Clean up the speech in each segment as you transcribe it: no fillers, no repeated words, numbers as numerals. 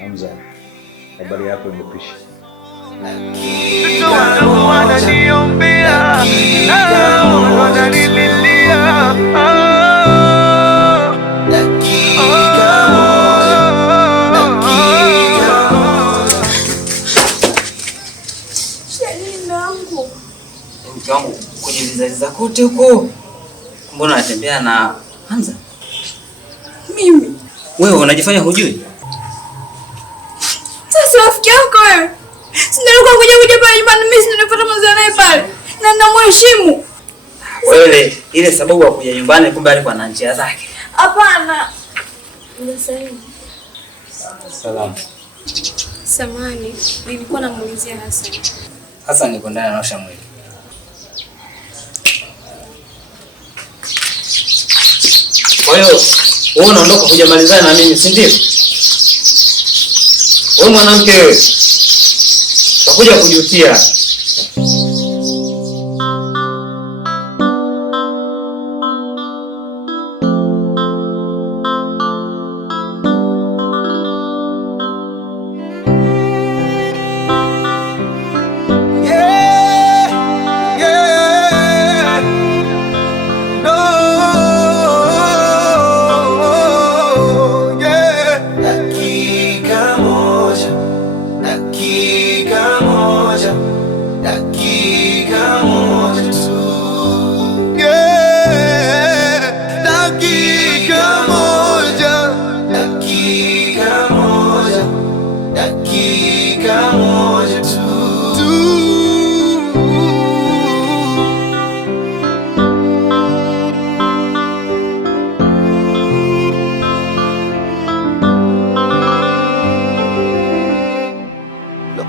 Hamza, habari yako imepisha. Watu wananiombea, wananililia. Mke wangu kwenye vizazi kote huko, mbona unatembea na Hamza? Mimi? Wewe unajifanya hujui? Sasa rafiki yako wewe. Sina alikuwa kuja pale nyumbani, mimi sina nipata mzee naye pale. Na namheshimu. Wewe ile sababu ya kuja nyumbani kumbe alikuwa na njia zake. Hapana. Unasema. Salamu. Samani, nilikuwa namuulizia Hassan. Hassan niko ndani anaosha mwili. Kwa hiyo wewe unaondoka kujamalizana na mimi, si ndio? Wewe mwanamke wewe. Utakuja kujutia.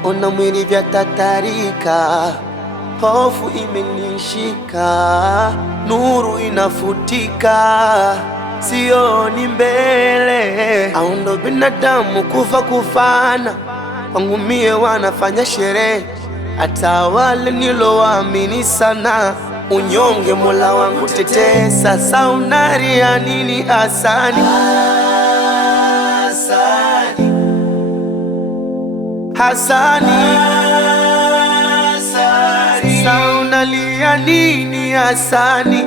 Ona mwili vya tatarika, hofu imenishika, nuru inafutika, sioni mbele. Au ndo binadamu kufa kufana, kwangu mie wanafanya sherehe. Hata wale nilowaamini sana, unyonge Mola wangu tetee. Sasa unaria nini Hasani? Hasani, sasa unalia nini Hasani?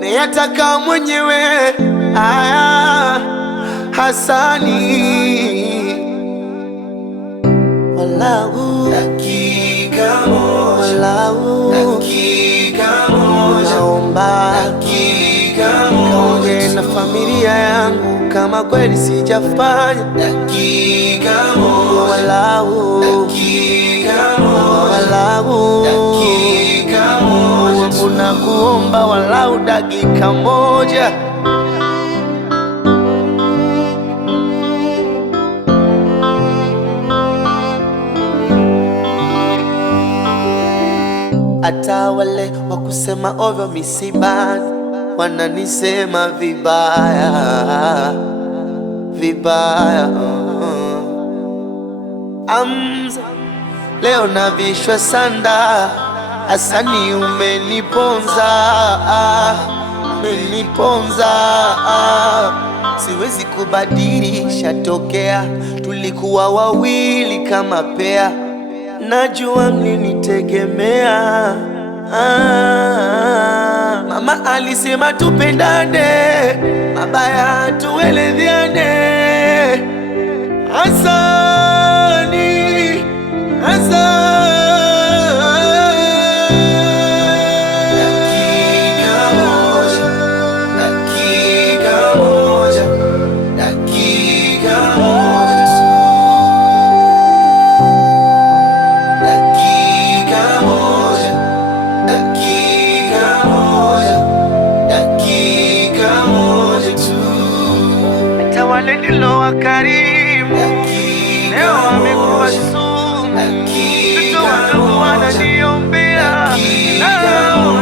Nayataka mwenyewe haya Hasani. Walau dakika moja, naomba kaongee na familia yangu kama kweli sijafanya. Walau unakuomba walau dakika moja. Hata wale wakusema ovyo misibani wananisema vibaya vibaya. Hamza, leo navishwa sanda. Hasani umeniponza, umeniponza. Siwezi kubadilisha tokea tulikuwa wawili kama pea. Najua mlinitegemea. Mama alisema tupendane, mabaya tuelezeane. Hasani, Hasani. Wale nilowakarimu leo wamekuwa sumu. Watoto wadogo wananiombea,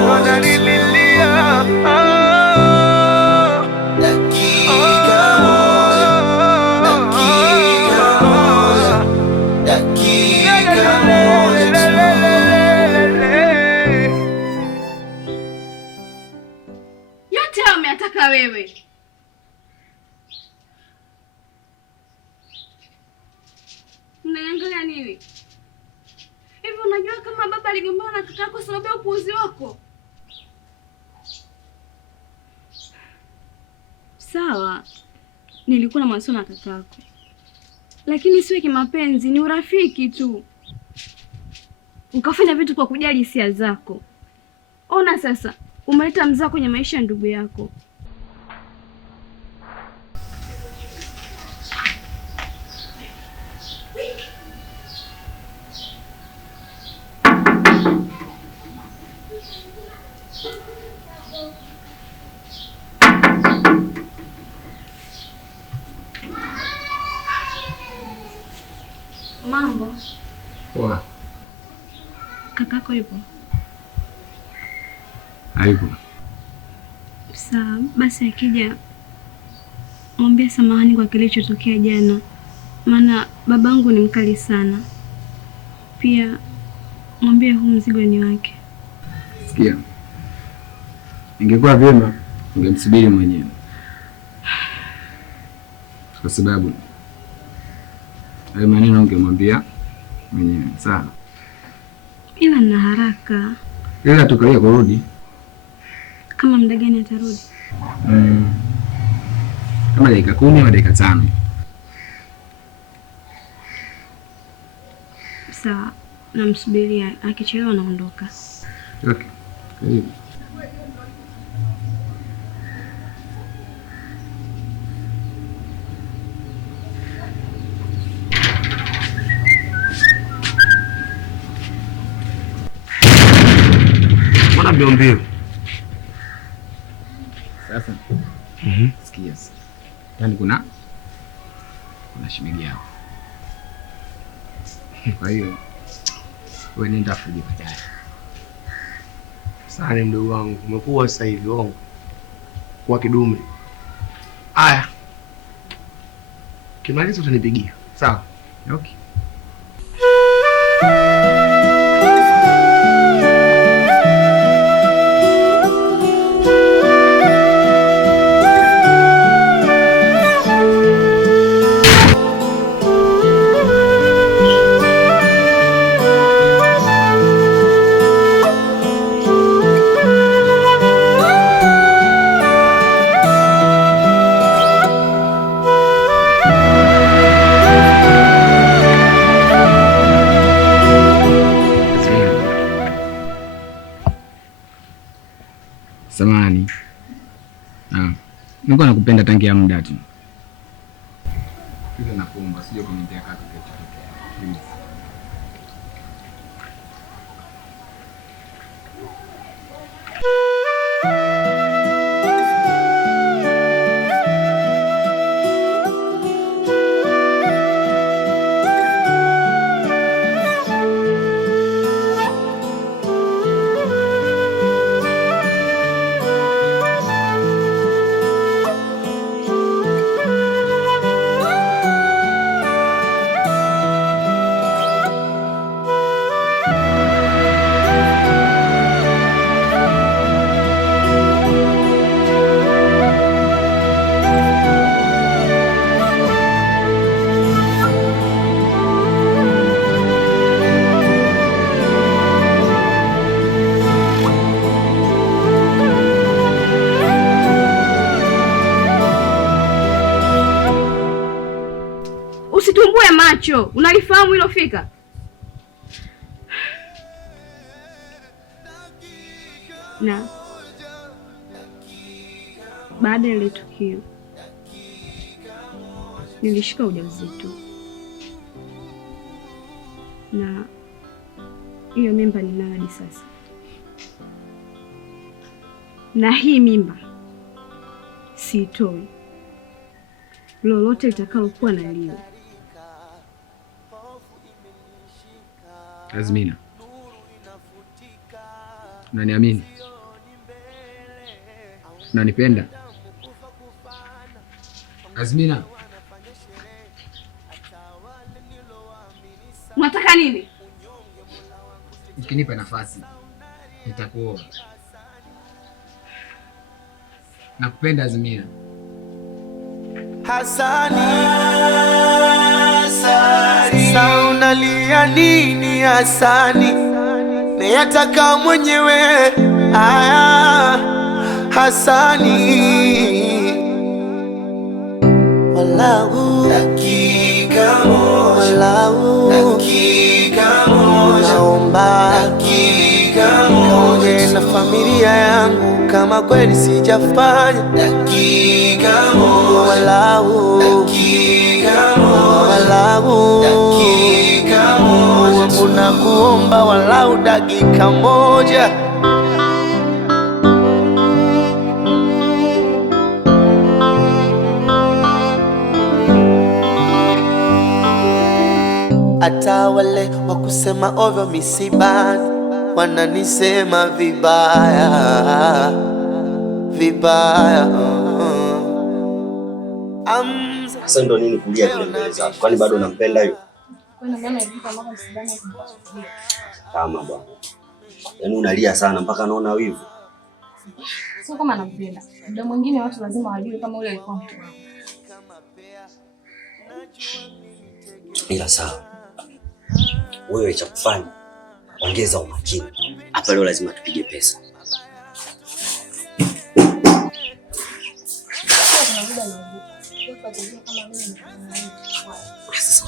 wananililia. kakako kwa sababu ya upuuzi wako. Sawa, nilikuwa na masomo na kakako, lakini siwe kimapenzi, ni urafiki tu. Ukafanya vitu kwa kujali hisia zako. Ona sasa, umeleta mzaa kwenye maisha ya ndugu yako. Mambo. Poa. Kakako yupo? Hayupo. Sawa, basi akija mwambie samahani kwa kilichotokea jana. Maana babangu ni mkali sana. Pia mwambie huu mzigo ni wake. Sikia. Ingekuwa vyema ungemsubiri mwenyewe. Kwa sababu hayo maneno ungemwambia mwenyewe, sawa? Ila na haraka. Ila tukalia kurudi. Kama muda gani atarudi? Kama dakika 10 au dakika 5. Sawa, namsubiria, akichelewa naondoka. Okay. Karibu. Mbona mbio? Sasa. Sikia. Yaani kuna shemeji yako. Kwa hiyo wewe nenda fuji baadaye. Sasa mdogo wangu, umekuwa sasa hivi wangu kwa kidume. Aya. Kimaliza utanipigia. Sawa? Okay. Samahani. Nilikuwa nakupenda tangia muda tu. Kile nakuomba sije kunitia kati kilichotokea. Please. Usitumbue macho, unalifahamu hilo fika? Na baada ya ile tukio nilishika ujauzito, na hiyo mimba ninayo hadi sasa, na hii mimba siitoi lolote litakalokuwa na liwe. Azmina, unaniamini? Unanipenda? Azmina, unataka nini? Ukinipa nafasi nitakuoa. Nakupenda Azmina. Hasani, sasa unalia nini Hasani? nayataka mwenyewe. Aya Hasani, walau dakika moja, naomba kaongee na familia yangu kama kweli sijafanya. Walau mbona kuomba walau dakika moja. Hata wale wa kusema ovyo misibani wananisema vibaya vibaya. Sasa ndo nini kulia kile mbele zako? Kwani bado unampenda hiyo? Kama bwana. Yaani unalia sana mpaka naona wivu. Sio kama nampenda. Muda mwingine watu lazima wajue kama ule alikuwa mtu wangu. Ila sawa. Wewe cha kufanya ongeza umakini. Hapa leo lazima tupige pesa. Sasa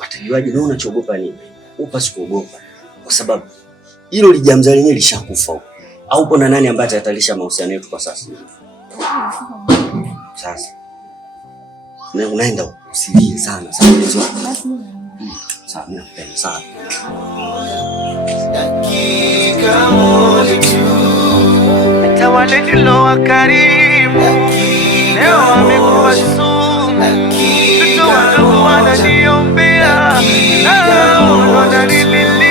watajuaje na unachoogopa nini? Upasi kuogopa kwa sababu hilo lijamza lenyewe lishakufa. Au upo na nani ambaye atalisha mahusiano yetu kwa sasa? Sasa unaenda usilie sana sana. Sawa, mimi napenda sana. Dakika moja tu. Hata wale nilowakarimu leo wamekuwa sumu. Mtoto wangu wananiombea, wananililia.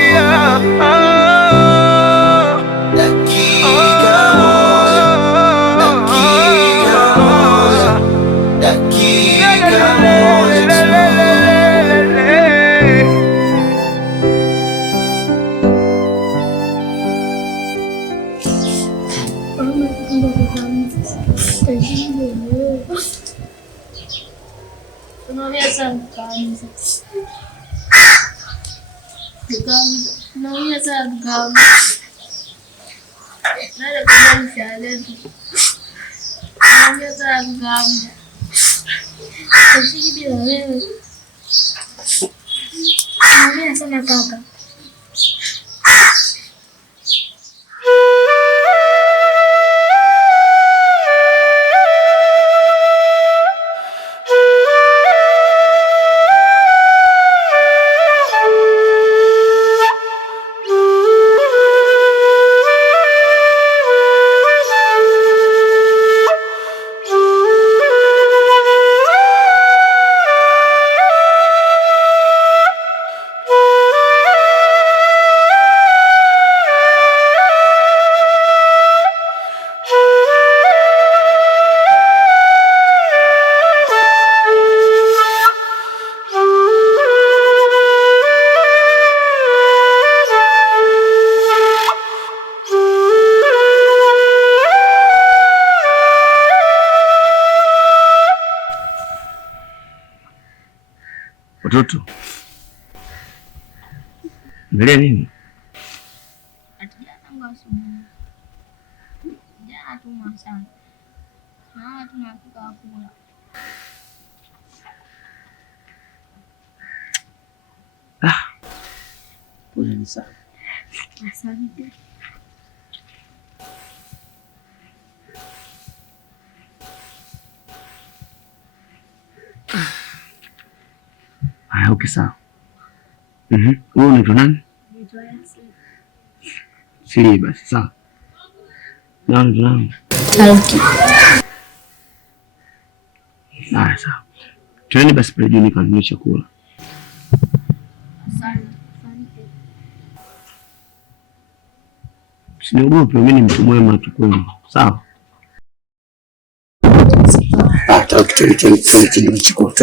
Watoto, angalia nini? Poleni sana. Asante. Haya, okay sawa. Wewe unaitwa nani? Siri basi sawa. Nani? Talki. Haya sawa. Twende basi pale juu nikanunue chakula. Asante. Usiniogope, mimi ni mtu mwema tu kwenu. Sawa? Twende chakula.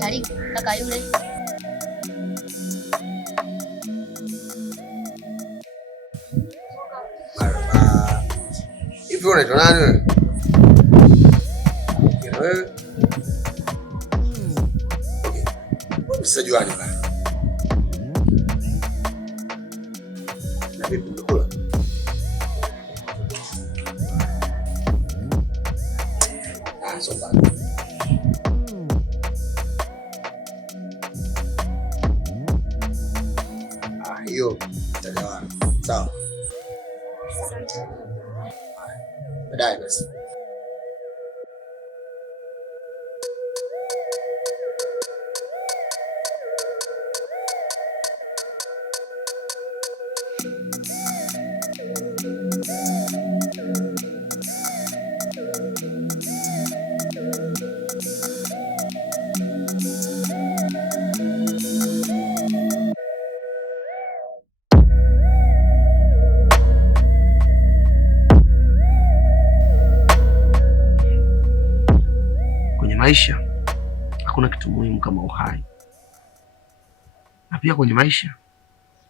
Tari, kaka yule. Hivi unaitwa nani wewe? Wewe? Msijuani bana. Na vipi mkula? So bad. Hiyo tutaelewana. Sawa. Baadaye basi. Maisha hakuna kitu muhimu kama uhai, na pia kwenye maisha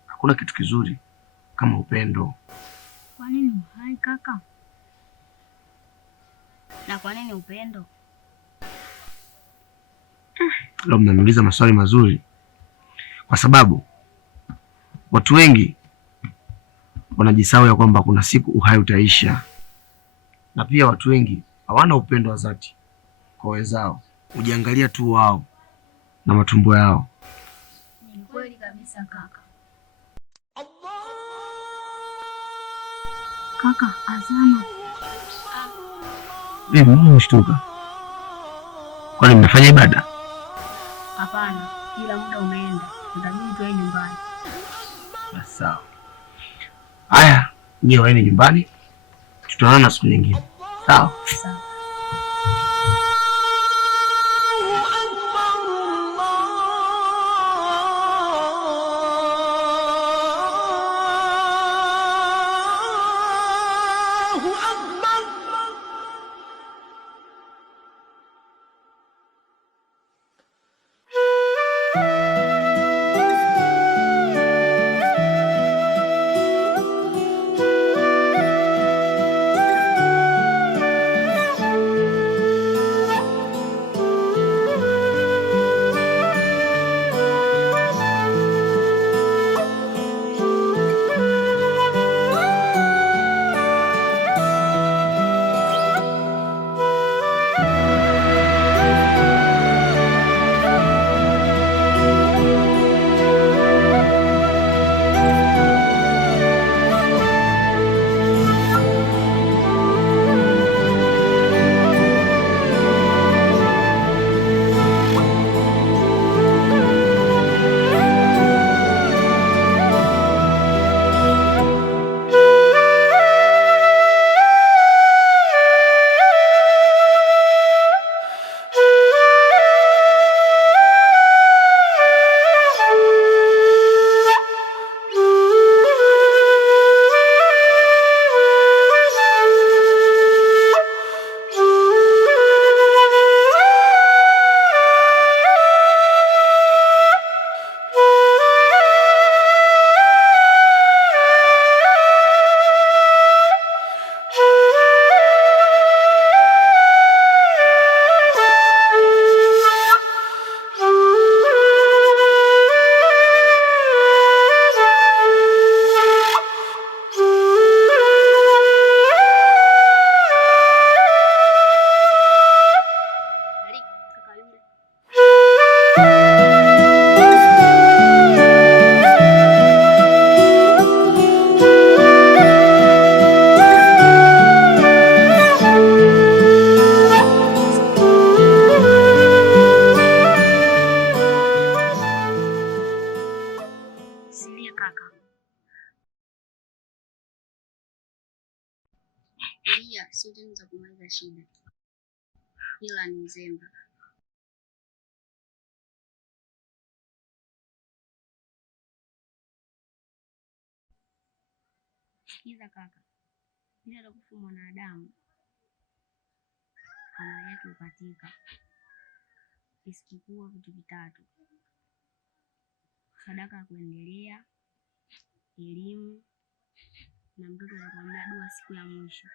hakuna kitu kizuri kama upendo. Kwa nini uhai kaka? Na kwa nini upendo? Leo mnaniuliza maswali mazuri, kwa sababu watu wengi wanajisahau ya kwamba kuna siku uhai utaisha, na pia watu wengi hawana upendo wa dhati kwa wenzao, ujiangalia tu wao na matumbo yao. Ni kweli kabisa kaka. Kaka, azana. Mimi nimeshtuka. Kwani mnafanya ibada? Hapana, kila muda umeenda. Tutabidi tuende nyumbani. Sawa. Haya, nyie waende nyumbani. Tutaonana siku nyingine. Sawa? Sawa. Lia sio tendo za kumaliza shida, ila ni uzembe. Sikiza kaka, Bila atakufa mwanadamu amali yake hukatika, isipokuwa vitu vitatu: sadaka ya kuendelea, elimu, na mtoto atakwambia dua siku ya mwisho.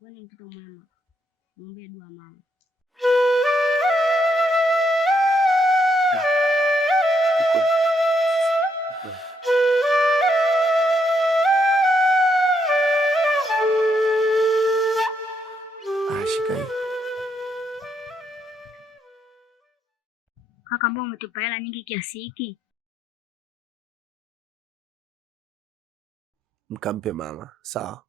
Wewe ni mtoto mwema, muombe dua mama. Shika hii. Kaka, mbona umetupa hela nyingi kiasi hiki? Mkampe mama, sawa?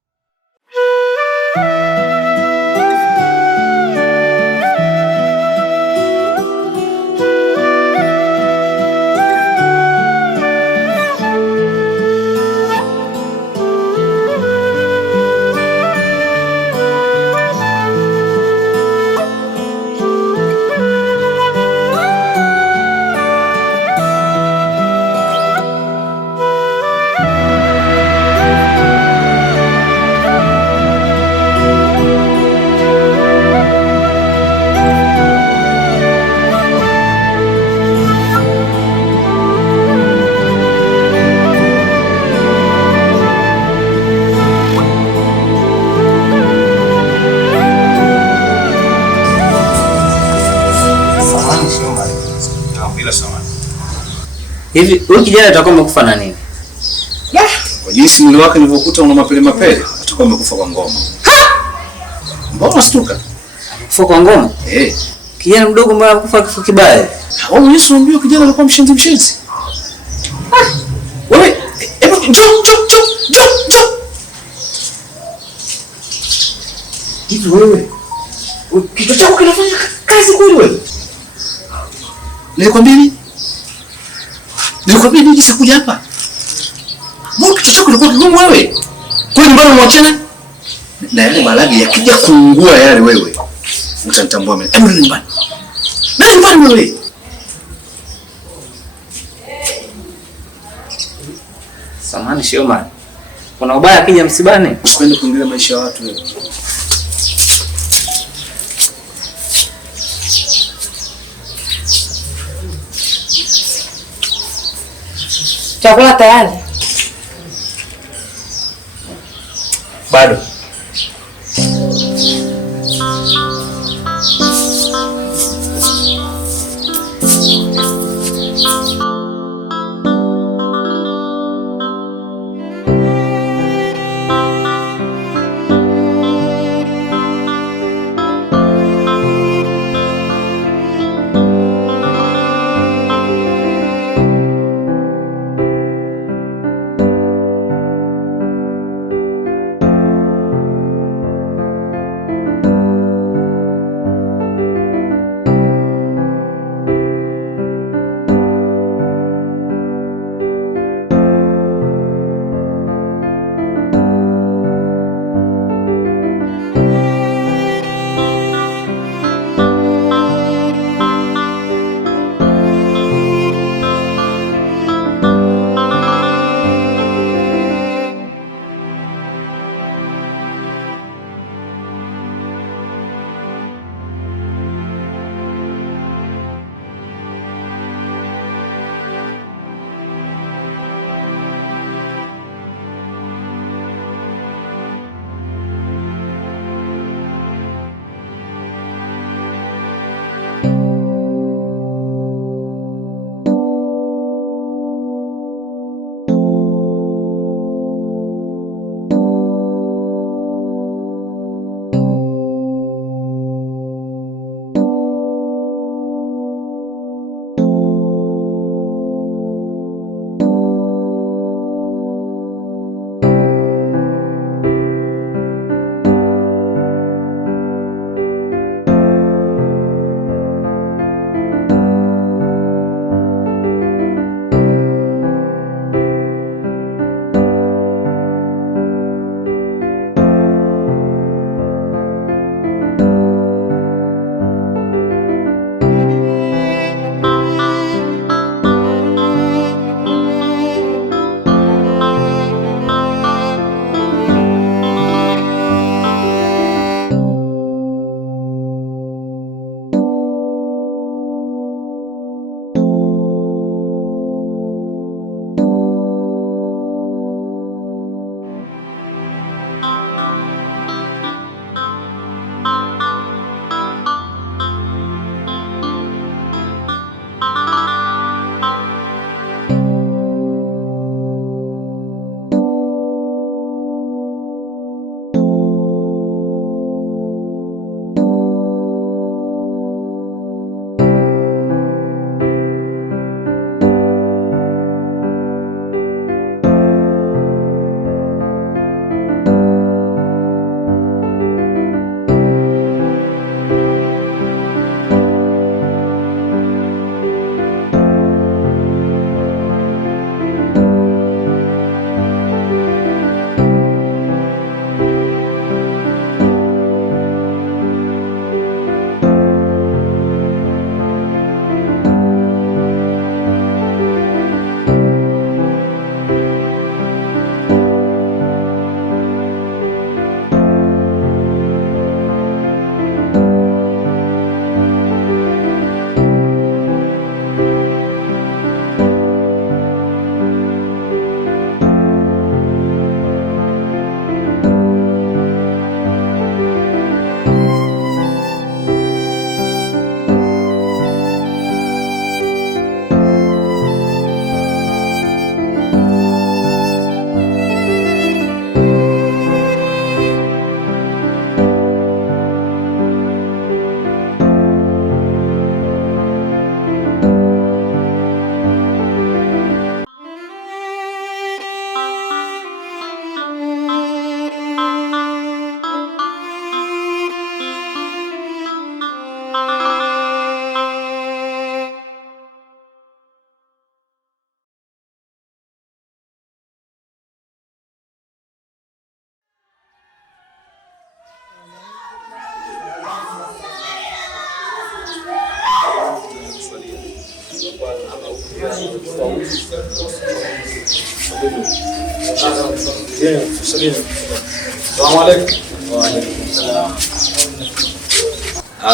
Hivi huyu kijana atakuwa amekufa na nini? Kwa jinsi mwili wake ulivyokuta una mapele, atakuwa amekufa kwa ngoma. Mbona unastuka? Kufa kwa ngoma? Kijana mdogo mbona anakufa kifo kibaya? Wewe Yesu unamjua kijana alikuwa mshenzi. Wewe, hebu njoo. Hivi wewe, kichwa chako kinafanya kazi kweli wewe? Nilikwambia nini sikuja hapa? Mbona kichwa chako kilikuwa kigumu wewe? Kwani mbona umwachana? Na yale malagi yakija kuungua yale wewe, utanitambua mimi. Hebu nyumbani. Na nyumbani wewe. Samahani Shoma. Kuna ubaya akija msibani? Usipende kuingilia maisha ya watu wewe. Chakula tayari? Bado.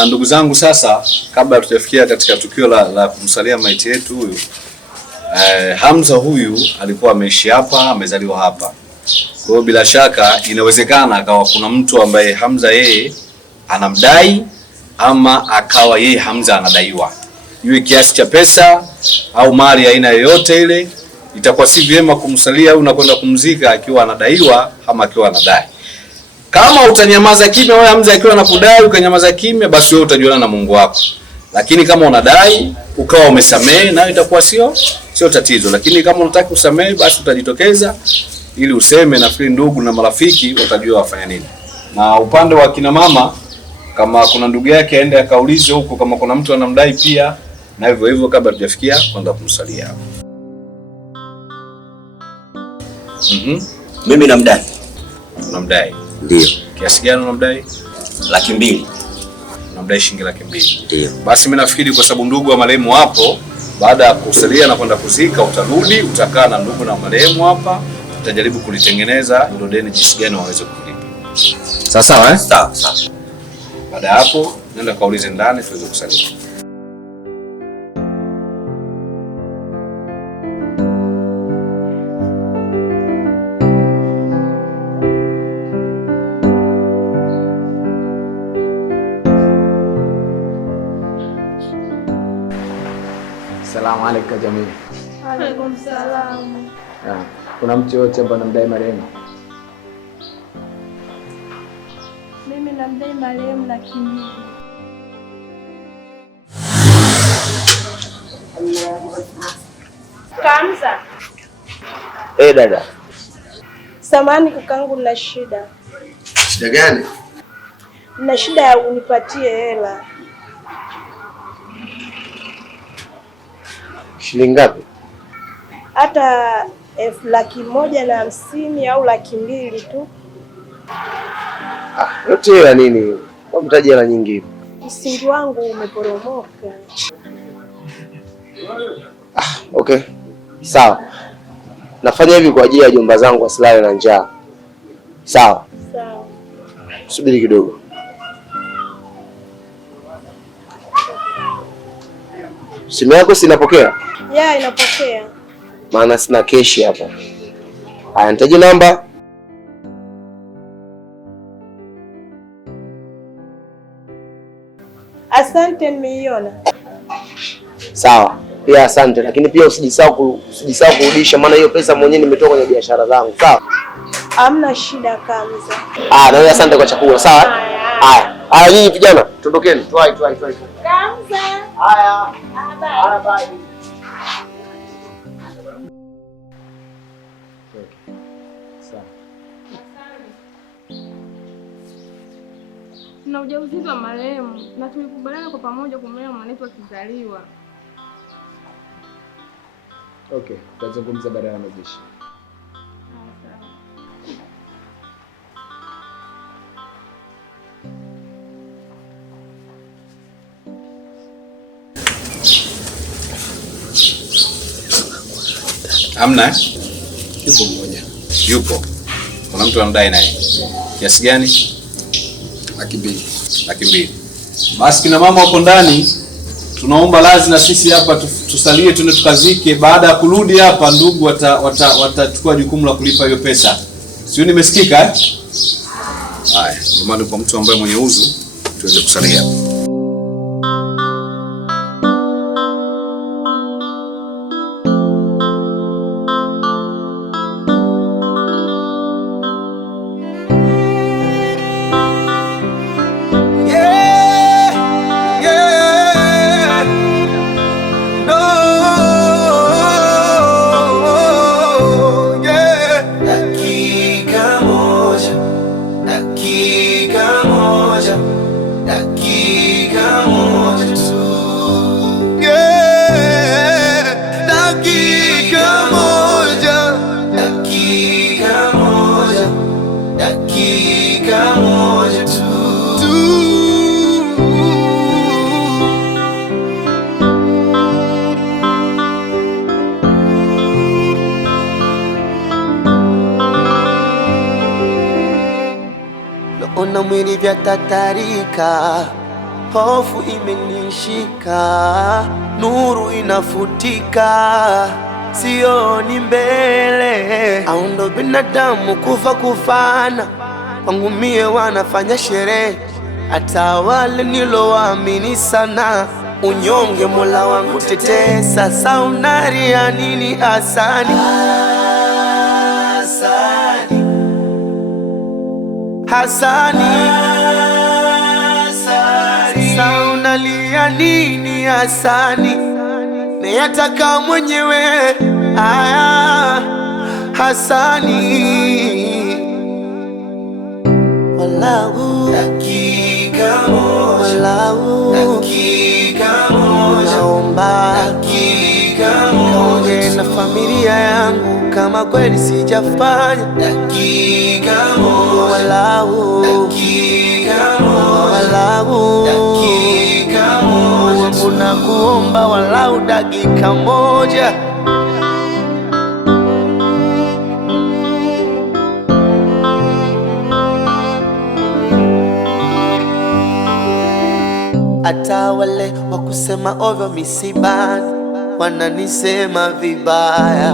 Ndugu zangu, sasa kabla tujafikia katika tukio la kumsalia maiti yetu huyu, Hamza huyu alikuwa ameishi hapa, amezaliwa hapa. Kwa hiyo bila shaka inawezekana akawa kuna mtu ambaye Hamza yeye anamdai, ama akawa yeye Hamza anadaiwa. Iwe kiasi cha pesa au mali aina yoyote ile, itakuwa si vyema kumsalia au nakwenda kumzika akiwa anadaiwa ama akiwa anadai. Kama utanyamaza kimya wewe Hamza akiwa anakudai ukanyamaza kimya, basi wewe utajiona na Mungu wako. Lakini kama unadai ukawa umesamehe, nayo itakuwa sio tatizo. Lakini kama unataka kusamehe, basi utajitokeza ili useme, nafikiri ndugu na marafiki watajua wafanya nini. Na upande wa kina mama, kama kuna ndugu yake aende akaulize huko kama kuna mtu anamdai pia, na hivyo hivyo kabla tujafikia kwenda kumsalia hapo. Mimi namdai. Unamdai? Ndio. Kiasi gani unamdai? 200,000. Unamdai shilingi 200,000. Ndio. Basi mimi nafikiri kwa sababu ndugu wa marehemu hapo, baada ya kusalia na kwenda kuzika, utarudi utakaa na ndugu na marehemu hapa, utajaribu kulitengeneza hilo deni jinsi gani waweze kulipa. Sawa sawa Sawa. Baada ya hapo nenda kaulize ndani tuweze kusalia. Salamu alaykum jamii. Waalaikum salaam. Kuna mtu yote ambaye anamdai marehemu? Mimi namdai marehemu 200,000. Kamza. Dada. Samahani kakangu, nina shida. Shida gani? Nina shida ya unipatie hela. Shilingi ngapi? Hata 150,000 au 200,000 tu. Yote ya nini? Unahitaji hela nyingi hivi? Msingi wangu umeporomoka. Okay. Sawa. Nafanya hivi kwa ajili ya jomba zangu wasilale na njaa. Sawa. Sawa. Subiri kidogo. Simu yako sinapokea? Ya, inapokea. Maana sina keshi hapa. Haya, nitaje namba. Asante, nimeiona. Sawa. Pia asante, lakini pia usijisahau kurudisha, maana hiyo pesa mwenyewe nimetoka kwenye biashara zangu. Sawa? Hamna shida Kamza. Na wewe asante kwa chakula. Sawa? Haya, nyinyi vijana, tondokeni. Twai. Kamza. Haya. Bye. Na ujauzito wa marehemu na tulikubaliana kwa pamoja kumlea mwanetu akizaliwa. Okay, tutazungumza baada ya mazishi. Amna? Yupo mmoja. Yupo. Kuna mtu anadai naye. Kiasi gani? 200,000. Basi kina mama wako ndani, tunaomba lazi na sisi hapa tusalie tuende tukazike. Baada ya kurudi hapa ndugu watachukua jukumu la kulipa hiyo pesa. Sio, nimesikika eh? Haya, jamani, kwa mtu ambaye mwenye uzu tuende kusalia. Dakika mwili vyatatarika, hofu imenishika, nuru inafutika, sioni mbele. Au ndo binadamu kufa kufana, kwangu mie wanafanya sherehe, hata wale nilowaamini sana, unyonge Mola wangu tetee. Sasa unaria nini Hasani? Hasani, sasa unalia nini Hasani? Niyataka mwenyewe aya Hasani. Walau dakika moja, walau dakika moja, naomba dakika moja na familia yangu, kama kweli sijafanya dakika moja, walau dakika moja, walau dakika moja, unakuomba walau dakika moja. Hata wale wakusema ovyo misibani wananisema vibaya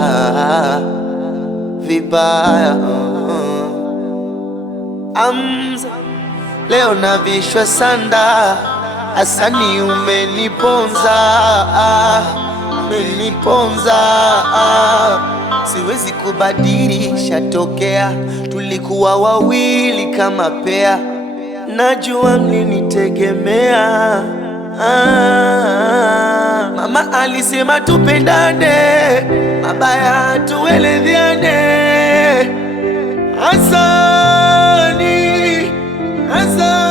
vibaya. Amza leo navishwa sanda, Hasani umeniponza, umeniponza. Siwezi kubadili, shatokea, tulikuwa wawili kama pea, najua mlinitegemea. Mama alisema tupendane, mabaya tuelezeane. Hasani, Hasani.